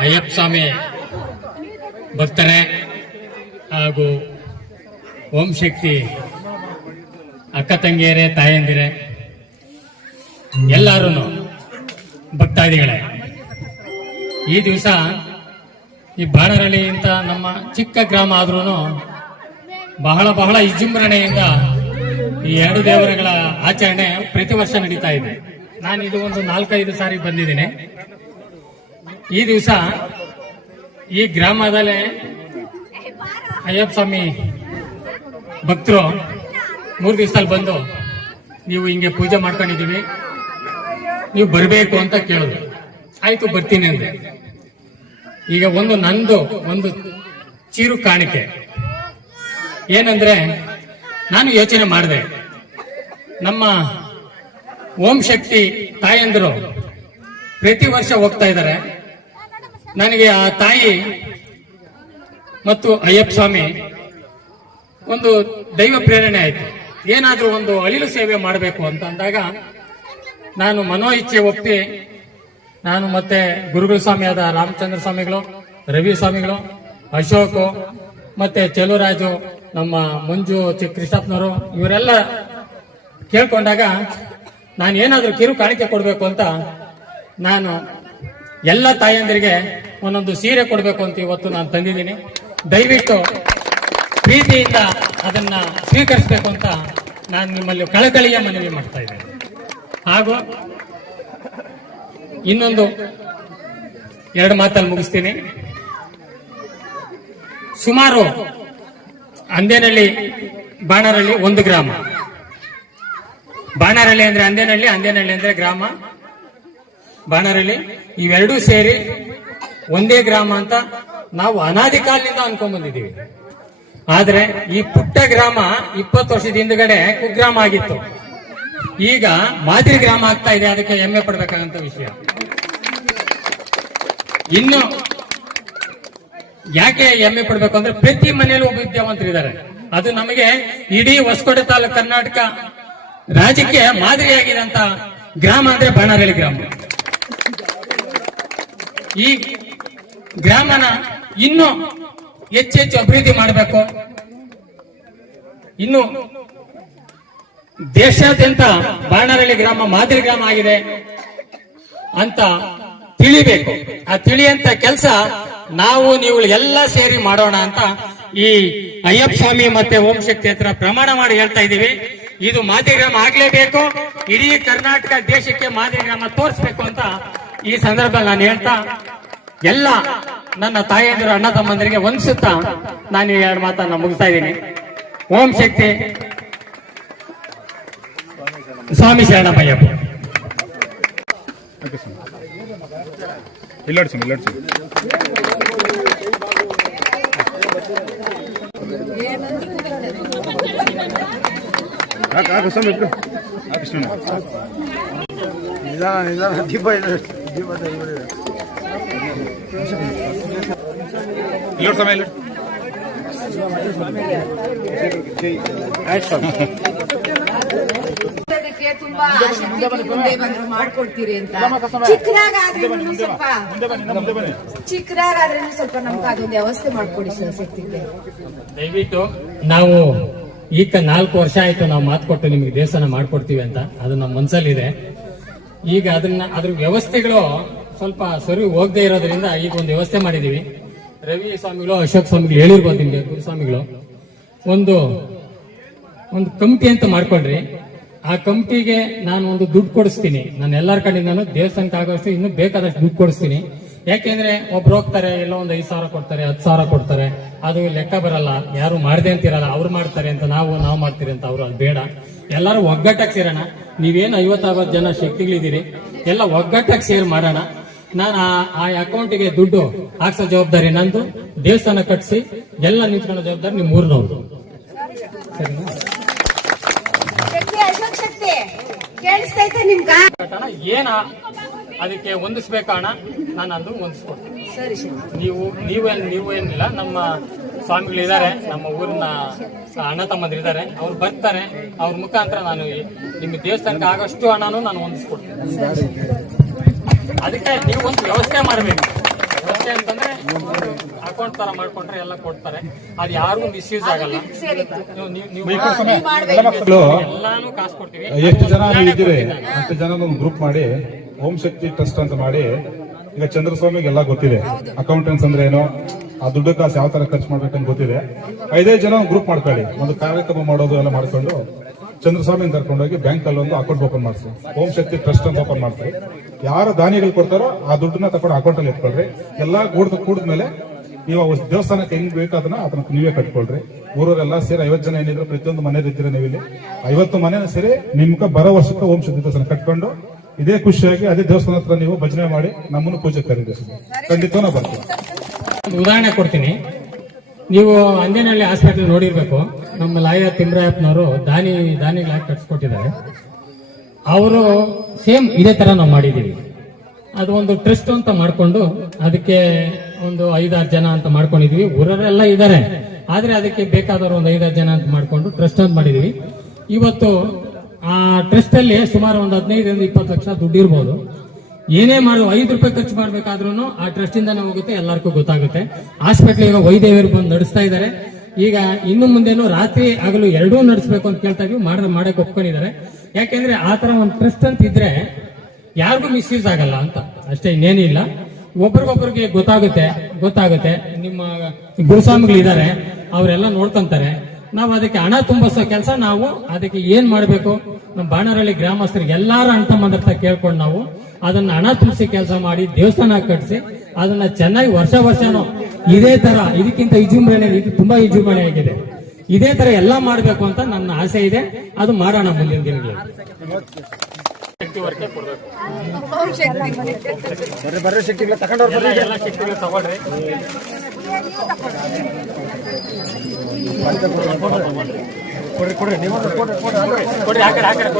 ಅಯ್ಯಪ್ಪ ಸ್ವಾಮಿ ಭಕ್ತರೇ ಹಾಗೂ ಓಂ ಶಕ್ತಿ ಅಕ್ಕ ತಂಗಿಯರೇ ತಾಯಂದಿರೇ ಎಲ್ಲರೂ ಭಕ್ತಾದಿಗಳೇ. ಈ ದಿವಸ ಈ ಬಾಣರಳ್ಳಿ ಅಂತ ನಮ್ಮ ಚಿಕ್ಕ ಗ್ರಾಮ ಆದ್ರೂ ಬಹಳ ಬಹಳ ವಿಜೃಂಭಣೆಯಿಂದ ಈ ಎರಡು ದೇವರುಗಳ ಆಚರಣೆ ಪ್ರತಿ ವರ್ಷ ನಡೀತಾ ಇದೆ. ನಾನು ಇದು ಒಂದು ನಾಲ್ಕೈದು ಸಾರಿ ಬಂದಿದ್ದೀನಿ. ಈ ದಿವಸ ಈ ಗ್ರಾಮದಲ್ಲೇ ಅಯ್ಯಪ್ಪ ಸ್ವಾಮಿ ಭಕ್ತರು ಮೂರು ದಿವಸದಲ್ಲಿ ಬಂದು ನೀವು ಹಿಂಗೆ ಪೂಜೆ ಮಾಡ್ಕೊಂಡಿದ್ದೀವಿ. ನೀವು ಬರಬೇಕು ಅಂತ ಕೇಳಿದ್ರು. ಆಯ್ತು, ಬರ್ತೀನಿ ಅಂದೆ. ಈಗ ಒಂದು ನಂದು, ಒಂದು ಚೀರು ಕಾಣಿಕೆ. ಏನಂದ್ರೆ, ನಾನು ಯೋಚನೆ ಮಾಡಿದೆ. ನಮ್ಮ ಓಂ ಶಕ್ತಿ ತಾಯಂದಿರು ಪ್ರತಿ ವರ್ಷ ಹೋಗ್ತಾ ಇದ್ದಾರೆ ನನಗೆ ಆ ತಾಯಿ ಮತ್ತು ಅಯ್ಯಪ್ಪ ಸ್ವಾಮಿ ಒಂದು ದೈವ ಪ್ರೇರಣೆ ಆಯ್ತು. ಏನಾದ್ರೂ ಒಂದು ಅಳಿಲು ಸೇವೆ ಮಾಡಬೇಕು ಅಂತ ಅಂದಾಗ ನಾನು ಮನೋ ಇಚ್ಛೆ ಒಪ್ಪಿ ನಾನು ಮತ್ತೆ ಗುರುಗಳ ಆದ ರಾಮಚಂದ್ರ ಸ್ವಾಮಿಗಳು, ರವಿ ಸ್ವಾಮಿಗಳು, ಅಶೋಕ್, ಮತ್ತೆ ಚೆಲುರಾಜು ನಮ್ಮ ಮಂಜು ಚಿ ಕೃಷ್ಣಪ್ಪನವರು, ಇವರೆಲ್ಲ ಕೇಳ್ಕೊಂಡಾಗ ನಾನು ಏನಾದರೂ ಕಿರು ಕಾಣಿಕೆ ಕೊಡಬೇಕು ಅಂತ ನಾನು ಎಲ್ಲ ತಾಯಂದಿರಿಗೆ ಒಂದೊಂದು ಸೀರೆ ಕೊಡಬೇಕು ಅಂತ ಇವತ್ತು ನಾನು ತಂದಿದ್ದೀನಿ. ದಯವಿಟ್ಟು ಪ್ರೀತಿಯಿಂದ ಅದನ್ನ ಸ್ವೀಕರಿಸಬೇಕು ಅಂತ ನಾನು ನಿಮ್ಮಲ್ಲಿ ಕಳಕಳಿಯ ಮನವಿ ಮಾಡ್ತಾ ಇದ್ದೇನೆ. ಹಾಗೂ ಇನ್ನೊಂದು ಎರಡು ಮಾತಲ್ಲಿ ಮುಗಿಸ್ತೀನಿ. ಸುಮಾರು ಅಂದೇನಳ್ಳಿ ಬಾಣರಳ್ಳಿ ಒಂದು ಗ್ರಾಮ. ಬಾಣರಳ್ಳಿ ಅಂದ್ರೆ ಅಂದೇನಳ್ಳಿ ಅಂದೇನಳ್ಳಿ ಅಂದ್ರೆ ಗ್ರಾಮ. ಬಾಣರಳ್ಳಿ, ಇವೆರಡೂ ಸೇರಿ ಒಂದೇ ಗ್ರಾಮ ಅಂತ ನಾವು ಅನಾದಿ ಕಾಲದಿಂದ ಅನ್ಕೊಂಡ್ ಬಂದಿದ್ದೀವಿ ಆದ್ರೆ ಈ ಪುಟ್ಟ ಗ್ರಾಮ ಇಪ್ಪತ್ತು ವರ್ಷದ ಹಿಂದ್ಗಡೆ ಕುಗ್ರಾಮ ಆಗಿತ್ತು. ಈಗ ಮಾದರಿ ಗ್ರಾಮ ಆಗ್ತಾ ಇದೆ, ಅದಕ್ಕೆ ಹೆಮ್ಮೆ ಪಡ್ಬೇಕಾದಂತ ವಿಷಯ. ಇನ್ನು ಯಾಕೆ ಹೆಮ್ಮೆ ಪಡ್ಬೇಕು ಅಂದ್ರೆ ಪ್ರತಿ ಮನೆಯಲ್ಲೂ ಒಬ್ಬ ವಿದ್ಯಾವಂತರಿದ್ದಾರೆ ಅದು ನಮಗೆ ಇಡೀ ಹೊಸಕೋಟೆ ತಾಲೂಕು ಕರ್ನಾಟಕ ರಾಜ್ಯಕ್ಕೆ ಮಾದರಿಯಾಗಿದೆ ಅಂತ ಗ್ರಾಮ ಅಂದ್ರೆ ಬಾಣರಳ್ಳಿ ಗ್ರಾಮ. ಈ ಗ್ರಾಮನ ಇನ್ನು ಹೆಚ್ಚೆಚ್ಚು ಅಭಿವೃದ್ಧಿ ಮಾಡಬೇಕು. ಇನ್ನು ದೇಶಾದ್ಯಂತ ಬಾಣರಳ್ಳಿ ಗ್ರಾಮ ಮಾದರಿ ಗ್ರಾಮ ಆಗಿದೆ ಅಂತ ತಿಳಿಬೇಕು. ಆ ತಿಳಿಯಂತ ಕೆಲಸ ನಾವು, ನೀವು ಎಲ್ಲ ಸೇರಿ ಮಾಡೋಣ ಅಂತ ಈ ಅಯ್ಯಪ್ಪ ಸ್ವಾಮಿ ಮತ್ತೆ ಓಂ ಶಕ್ತಿ ಹತ್ರ ಪ್ರಮಾಣ ಮಾಡಿ ಹೇಳ್ತಾ ಇದ್ದೀವಿ. ಇದು ಮಾದರಿ ಗ್ರಾಮ ಆಗ್ಲೇಬೇಕು. ಇಡೀ ಕರ್ನಾಟಕ ದೇಶಕ್ಕೆ ಮಾದರಿ ಗ್ರಾಮ ತೋರಿಸ್ಬೇಕು ಅಂತ ಈ ಸಂದರ್ಭದಲ್ಲಿ ನಾನು ಹೇಳ್ತಾ, ಎಲ್ಲ ನನ್ನ ತಾಯಿಯಂದಿರು ಅಣ್ಣ ತಮ್ಮಂದರಿಗೆ ವಂದಿಸುತ್ತಾ ನಾನು ಎರಡು ಮಾತನ್ನ ಮುಗಿಸ್ತಾ ಇದ್ದೀನಿ. ಓಂ ಶಕ್ತಿ. ಸ್ವಾಮಿ ಶರಣಮಯ್ಯಪ್ಪ ಇಲ್ಲಾಡ್ಸಿ ಇಲ್ಲಾಡ್ಸಿ ಹಾಕು ಹಾಕು ಸ್ವಾಮಿ ಇಟ್ಕೊ. ಹಾಕು ಕೃಷ್ಣಣ್ಣ. ನಿಧಾನ ನಿಧಾನ ತುಂಬಾ ಆಸಕ್ತಿ ಮುಂದೆ ಮಾಡ್ಕೊಡ್ತೀರಿ ಅಂತ. ಚಿಕ್ಕದಾಗಾದ್ರೆ ಸ್ವಲ್ಪ ಚಿಕ್ಕದಾಗಾದ್ರೆ ಸ್ವಲ್ಪ ನಮ್ಗೆ ಅದೊಂದು ವ್ಯವಸ್ಥೆ ಮಾಡ್ಕೊಡಿ ಸರ್ ಸಿಕ್ತಿದ್ದೆ ದಯವಿಟ್ಟು ನಾವು ಈಗ ನಾಲ್ಕು ವರ್ಷ ಆಯ್ತು ನಾವು ಮಾತು ಕೊಟ್ಟು ನಿಮಗೆ ದೇವಸ್ಥಾನ ಮಾಡ್ಕೊಡ್ತೀವಿ ಅಂತ. ಅದು ನಮ್ಮ ಮನ್ಸಲ್ಲಿದೆ. ಈಗ ಅದನ್ನ ಅದ್ರ ವ್ಯವಸ್ಥೆಗಳು ಸ್ವಲ್ಪ ಸರಿ ಹೋಗದೆ ಇರೋದ್ರಿಂದ ಈಗ ಒಂದು ವ್ಯವಸ್ಥೆ ಮಾಡಿದೀವಿ ರವಿ ಸ್ವಾಮಿಗಳು ಅಶೋಕ್ ಸ್ವಾಮಿಗಳು ಹೇಳಿರ್ಬೋದು ನಿಮ್ಗೆ ಗುರುಸ್ವಾಮಿಗಳು. ಒಂದು ಒಂದು ಕಮಿಟಿ ಅಂತ ಮಾಡ್ಕೊಳ್ರಿ. ಆ ಕಂಪಿಗೆ ನಾನು ಒಂದು ದುಡ್ಡು ಕೊಡಿಸ್ತೀನಿ. ನಾನು ಎಲ್ಲರ ಕಡೆಯಿಂದನೂ ದೇವಸ್ಥಾನಕ್ಕೆ ಆಗೋಷ್ಟು ಇನ್ನೂ ಬೇಕಾದಷ್ಟು ದುಡ್ಡು ಕೊಡಿಸ್ತೀನಿ. ಯಾಕೆಂದ್ರೆ ಒಬ್ರು ಹೋಗ್ತಾರೆ, ಎಲ್ಲೋ ಒಂದು ಐದು ಸಾವಿರ ಕೊಡ್ತಾರೆ, ಹತ್ತು ಸಾವಿರ ಕೊಡ್ತಾರೆ. ಅದು ಲೆಕ್ಕ ಬರಲ್ಲ. ಯಾರು ಮಾಡಿದೆ ಅಂತಿರಲ್ಲ, ಅವ್ರು ಮಾಡ್ತಾರೆ ಅಂತ ನಾವು ನಾವು ಮಾಡ್ತೀರಿ ಅಂತ ಅವ್ರು, ಅದು ಬೇಡ. ಎಲ್ಲರೂ ಒಗ್ಗಟ್ಟಾಗಿ ಸೇರೋಣ. ನೀವೇನು ಐವತ್ತಾವತ್ತು ಜನ ಶಕ್ತಿಗಳಿದ್ದೀರಿ. ಎಲ್ಲ ಒಗ್ಗಟ್ಟಾಗಿ ಸೇರ್ ಮಾಡೋಣ. ನಾನು ಆ- ಆ ಅಕೌಂಟಿಗೆ ದುಡ್ಡು ಹಾಕ್ಸೋ ಜವಾಬ್ದಾರಿ ನಂದು. ದೇವಸ್ಥಾನ ಕಟ್ಟಿಸಿ ಎಲ್ಲ ನಿಂತ್ಕೊಳ್ಳೋ ಜವಾಬ್ದಾರಿ ನಿಮ್ಮ ಮೂರ್ನವ್ರು ಸರಿನಾ ಶಕ್ತಿ ಅಶೋಕ್ ಶಕ್ತಿ ಕೇಳಿಸ್ತೈತೆ ನಿಮ್ಗ ಹಣ ಏನ ಅದಕ್ಕೆ ಹೊಂದಿಸ್ಬೇಕಣ ಹಣ ನಾನು ಅದು ಹೊಂದಿಸ್ಕೊಡ್ತೀನಿ. ನೀವು ನೀವೇನ್ ನೀವು ಏನಿಲ್ಲ ನಮ್ಮ ಸ್ವಾಮಿಗಳಿದ್ದಾರೆ ನಮ್ಮ ಊರಿನ ಅಣ್ಣ ತಮ್ಮಂದಿರಿದ್ದಾರೆ ಅವ್ರು ಬರ್ತಾರೆ ಅವ್ರ ಮುಖಾಂತರ ನಾನು ನಿಮ್ಮ ದೇವಸ್ಥಾನಕ್ಕೆ ಆಗಷ್ಟು ಹಣನೂ ನಾನು ಹೊಂದಿಸ್ಕೊಡ್ತೀನಿ. ಅದಕ್ಕೆ ನೀವು ಒಂದು ವ್ಯವಸ್ಥೆ ಮಾಡಬೇಕು. ವ್ಯವಸ್ಥೆ ಅಂತಂದ್ರೆ ಅಕೌಂಟ್ ತರ ಮಾಡ್ಕೊಂಡ್ರೆ ಎಲ್ಲ ಕೊಡ್ತಾರೆ. ಅದು ಯಾರಿಗೂ ಮಿಸ್ಯೂಸ್ ಆಗಲ್ಲ. ಎಲ್ಲಾನು ಕಾಸು ಕೊಡ್ತೀವಿ. ಎಷ್ಟು ಜನ ಇದ್ದೀರಿ? ಅಷ್ಟು ಜನ ಒಂದು ಗ್ರೂಪ್ ಮಾಡಿ ಓಂ ಶಕ್ತಿ ಟ್ರಸ್ಟ್ ಅಂತ ಮಾಡಿ ಈಗ ಚಂದ್ರಸ್ವಾಮಿಗೆ ಎಲ್ಲ ಗೊತ್ತಿದೆ ಅಕೌಂಟೆನ್ಸ್ ಅಂದ್ರೆ ಏನು? ಆ ದುಡ್ಡು ಕಾಸು ಯಾವ ತರ ಖರ್ಚು ಮಾಡ್ಬೇಕಂತ ಗೊತ್ತಿದೆ. ಐದೈದು ಜನ ಒಂದು ಗ್ರೂಪ್ ಮಾಡ್ಕೊಳ್ಳಿ. ಒಂದು ಕಾರ್ಯಕ್ರಮ ಮಾಡೋದು ಎಲ್ಲ ಮಾಡ್ಕೊಂಡು ಚಂದ್ರಸ್ವಾಮಿ ಕರ್ಕೊಂಡೋಗಿ ಬ್ಯಾಂಕ್ ಅಲ್ಲಿ ಒಂದು ಅಕೌಂಟ್ ಓಪನ್ ಮಾಡಿಸಿ. ಓಂ ಶಕ್ತಿ ಟ್ರಸ್ಟ್ ಅಂತ ಓಪನ್ ಮಾಡ್ತೀವಿ ಯಾರು ದಾನಿಗಳು ಕೊಡ್ತಾರೋ ಆ ದುಡ್ಡನ್ನ ತಗೊಂಡು ಅಕೌಂಟ್ ಅಲ್ಲಿ ಇಟ್ಕೊಳ್ರಿ. ಎಲ್ಲಾ ಕೂಡಿದ ಕೂಡಿದ್ಮೇಲೆ ನೀವು ದೇವಸ್ಥಾನಕ್ಕೆ ಹೆಂಗ್ ಬೇಕು ಅದನ್ನ ಅದನ್ನ ನೀವೇ ಕಟ್ಕೊಳ್ರಿ. ಊರವರೆಲ್ಲ ಸೇರಿ ಐವತ್ತು ಜನ ಏನಿದ್ರು, ಪ್ರತಿಯೊಂದು ಮನೆ ಇದ್ದೀರ ನೀವಿಲ್ಲಿ. ಐವತ್ತು ಮನೆ ಸೇರಿ ನಿಮ್ಗೆ ಬರೋ ವರ್ಷಕ್ಕೆ ಓಂ ಶಕ್ತಿ ದೇವಸ್ಥಾನ ಕಟ್ಕೊಂಡು, ಇದೇ ಖುಷಿಯಾಗಿ ಅದೇ ದೇವಸ್ಥಾನ ಹತ್ರ ನೀವು ಭಜನೆ ಮಾಡಿ ನಮ್ಮನ್ನು ಪೂಜೆ ಕರೀರಿ. ಖಂಡಿತ ನಾವು ಬರ್ತೀವಿ ಉದಾಹರಣೆ ಕೊಡ್ತೀನಿ. ನೀವು ಅಂಜನಹಳ್ಳಿ ಹಾಸ್ಪಿಟಲ್ ನೋಡಿರ್ಬೇಕು. ನಮ್ಮ ಲಾಯ ತಿಮ್ರಾಯಪ್ಪನವರು ದಾನಿ, ದಾನಿಗಳಾಗಿ ಕಟ್ಸ್ಕೊಟ್ಟಿದ್ದಾರೆ. ಅವರು ಸೇಮ್ ಇದೇ ತರ ನಾವು ಮಾಡಿದೀವಿ ಅದು ಒಂದು ಟ್ರಸ್ಟ್ ಅಂತ ಮಾಡಿಕೊಂಡು ಅದಕ್ಕೆ ಒಂದು ಐದಾರು ಜನ ಅಂತ ಮಾಡ್ಕೊಂಡಿದೀವಿ. ಊರರೆಲ್ಲ ಇದ್ದಾರೆ. ಆದ್ರೆ ಅದಕ್ಕೆ ಬೇಕಾದವರು ಒಂದು ಐದಾರು ಜನ ಅಂತ ಮಾಡ್ಕೊಂಡು ಟ್ರಸ್ಟ್ ಅಂತ ಮಾಡಿದೀವಿ. ಇವತ್ತು ಆ ಟ್ರಸ್ಟ್ ಅಲ್ಲಿ ಸುಮಾರು ಒಂದು ಹದಿನೈದರಿಂದ ಇಪ್ಪತ್ತು ಲಕ್ಷ ದುಡ್ಡು ಇರ್ಬೋದು. ಏನೇ ಮಾಡುವ ಐದು ರೂಪಾಯಿ ಖರ್ಚು ಮಾಡ್ಬೇಕಾದ್ರೂ ಆ ಟ್ರಸ್ಟ್ ಇಂದಾನೆ ಹೋಗುತ್ತೆ, ಎಲ್ಲರಿಗೂ ಗೊತ್ತಾಗುತ್ತೆ. ಹಾಸ್ಪಿಟ್ಲ್ ಈಗ ವೈದ್ಯರು ಬಂದು ನಡೆಸ್ತಾ ಇದ್ದಾರೆ. ಈಗ ಇನ್ನು ಮುಂದೇನು ರಾತ್ರಿ ಆಗಲು ಎರಡೂ ನಡೆಸಬೇಕು ಅಂತ ಕೇಳ್ತಾ ಇದ್ವಿ ಮಾಡ ಮಾಡಕ್ ಒಪ್ಕೊಂಡಿದ್ದಾರೆ. ಯಾಕೆಂದ್ರೆ ಆ ತರ ಒಂದು ಟ್ರಸ್ಟ್ ಅಂತ ಇದ್ರೆ ಯಾರಿಗೂ ಮಿಸ್ಯೂಸ್ ಆಗಲ್ಲ ಅಂತ. ಅಷ್ಟೇ ಇನ್ನೇನಿಲ್ಲ ಒಬ್ರಿಗೊಬ್ರಿಗೆ ಗೊತ್ತಾಗುತ್ತೆ ಗೊತ್ತಾಗುತ್ತೆ. ನಿಮ್ಮ ಗುರುಸ್ವಾಮಿಗಳು ಇದ್ದಾರೆ ಅವರೆಲ್ಲ ನೋಡ್ಕೊಂತಾರೆ. ನಾವು ಅದಕ್ಕೆ ಹಣ ತುಂಬಿಸೋ ಕೆಲಸ ನಾವು ಅದಕ್ಕೆ ಏನ್ ಮಾಡಬೇಕು? ನಮ್ಮ ಬಾಣರಹಳ್ಳಿ ಗ್ರಾಮಸ್ಥರಿಗೆ ಎಲ್ಲಾರು ಅಣ್ಣ ಹತ್ರ ಕೇಳ್ಕೊಂಡು ನಾವು ಅದನ್ನ ಹಣ ತುಂಬಿಸಿ ಕೆಲಸ ಮಾಡಿ ದೇವಸ್ಥಾನ ಕಟ್ಟಿಸಿ ಅದನ್ನ ಚೆನ್ನಾಗಿ ವರ್ಷ ವರ್ಷನೂ ಇದೇ ತರ, ಇದಕ್ಕಿಂತ ವಿಜೃಂಭಣೆ ಇದು ತುಂಬಾ ವಿಜೃಂಭಣೆ ಆಗಿದೆ. ಇದೇ ತರ ಎಲ್ಲ ಮಾಡಬೇಕು ಅಂತ ನನ್ನ ಆಸೆ ಇದೆ. ಅದು ಮಾಡೋಣ ಮುಂದಿನ ದಿನಗಳಲ್ಲಿ. ಬರ್ರಿ ಶಕ್ತಿ ಬರ್ರಿ ಬರ್ರಿ ಶಕ್ತಿಗಳ ತಗೊಂಡವ್ರು ಎಲ್ಲ ಎಲ್ಲ ಶಕ್ತಿಗಳು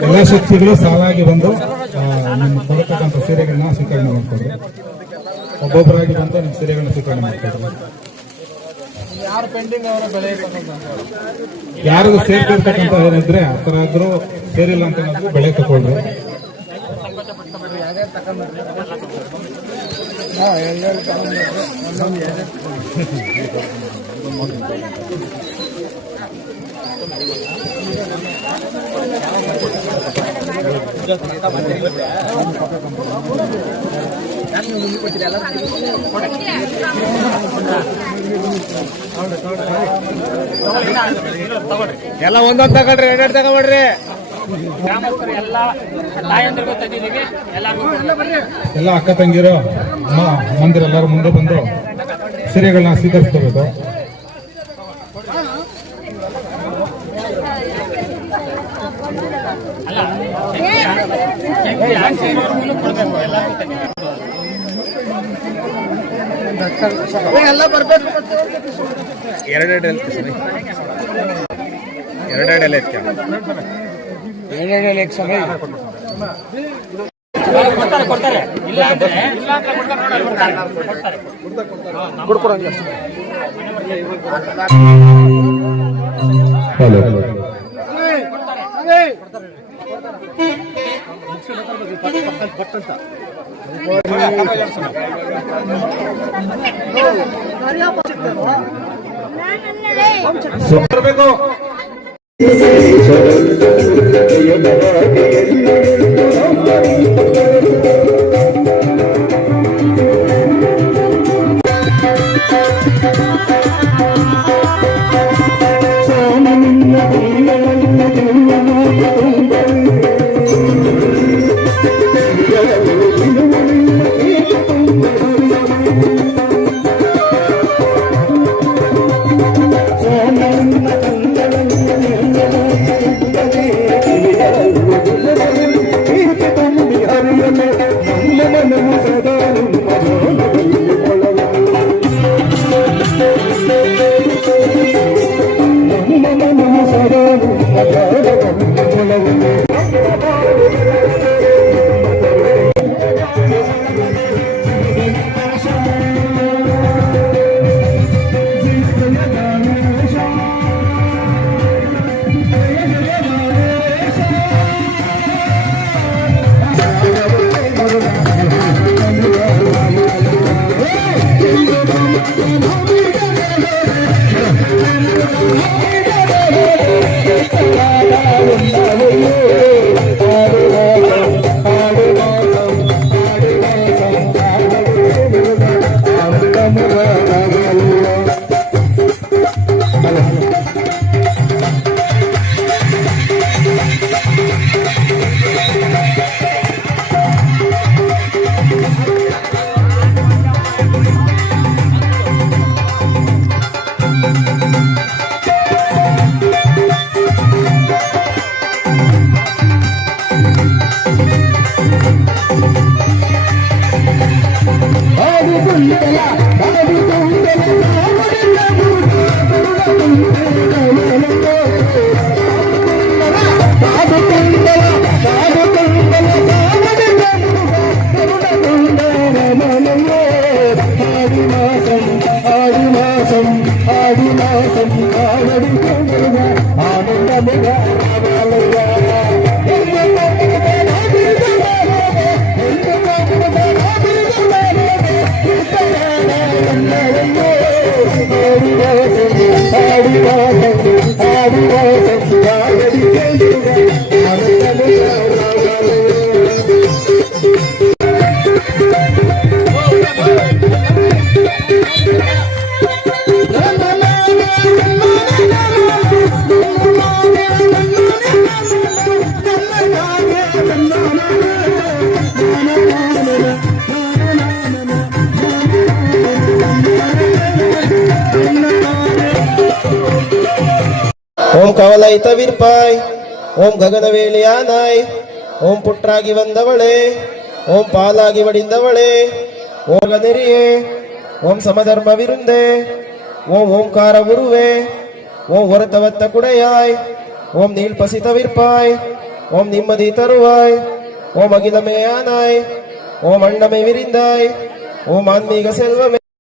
ಎಲ್ಲ ಶಕ್ತಿಗಳು ಸಾಲಾಗಿ ಬಂದು ನಿಮ್ಮ ಕೊಡತಕ್ಕಂಥ ಸೀರೆಗಳನ್ನ ಸ್ವೀಕರಣೆ ಮಾಡ್ಕೊಡ್ರಿ ಒಬ್ಬೊಬ್ಬರಾಗಿ ಬಂದು ನಿಮ್ಮ ಸೀರೆಗಳನ್ನ ಸ್ವೀಕರಣೆ ಮಾಡ್ಕೊಡ್ರಿ ಯಾರಿಗೂ ಸೇರ್ತಿರ್ತಕ್ಕಂಥ ಏನಿದ್ರೆ ಆ ಥರ ಆದ್ರೂ ಸೇರಿಲ್ಲ ಅಂತ ಬೆಳೆ ತಗೊಳ್ರಿ. ಎಲ್ಲ ಒಂದೊಂದು ತಗೊಳ್ರಿ ಎರಡೆರಡು ತಗೊಳ್ರಿ. ಗ್ರಾಮಸ್ಥರು ಎಲ್ಲ ತಾಯಂದ್ರಿಗೂ ತಂದಿದ್ದೀವಿ ಎಲ್ಲರಿಗೂ. ಎಲ್ಲ ಅಕ್ಕ ತಂಗಿರು ಅಮ್ಮ ಅಮ್ಮಂದಿರು ಎಲ್ಲರೂ ಮುಂದೆ ಬಂದು ಸೀರೆಗಳನ್ನ ಸ್ವೀಕರಿಸ್ಕೋಬೇಕು. ಎರಡೆರಡು ಎಲ್ಲಿ ಸರಿ. ಎರಡೆರಡು ಎಲ್ಲಿ ಎಲ್ಲಿ ಸ್ವಾಮಿ ಕೊಡ್ತಾರೆ ಕೊಡ್ತಾರೆ ಇಲ್ಲ ಅಂದ್ರೆ ಇಲ್ಲ ಕೊಡ್ತಾರೆ ಬರಬೇಕು Say, say, say, say, say, say, say, say, ನಮಗ ஆனந்தமிக அவளை தவிர்ப்பாய். ஓம் ககனவேலியானாய். ஓம் புற்றாகி வந்தவளே. ஓம் பாலாகி வடிந்தவளே. ஓம் நெறியே ஓம் சமதர்ம விருந்தே. ஓம் ஓம்கார உருவே. ஓம் ஒருத்தவத்த குடையாய். ஓம் நீள் பசி தவிர்ப்பாய். ஓம் நிம்மதி தருவாய். ஓம் அகிலமே ஆனாய். ஓம் அண்ணமை விரிந்தாய். ஓம் ஆன்மீக செல்வமே.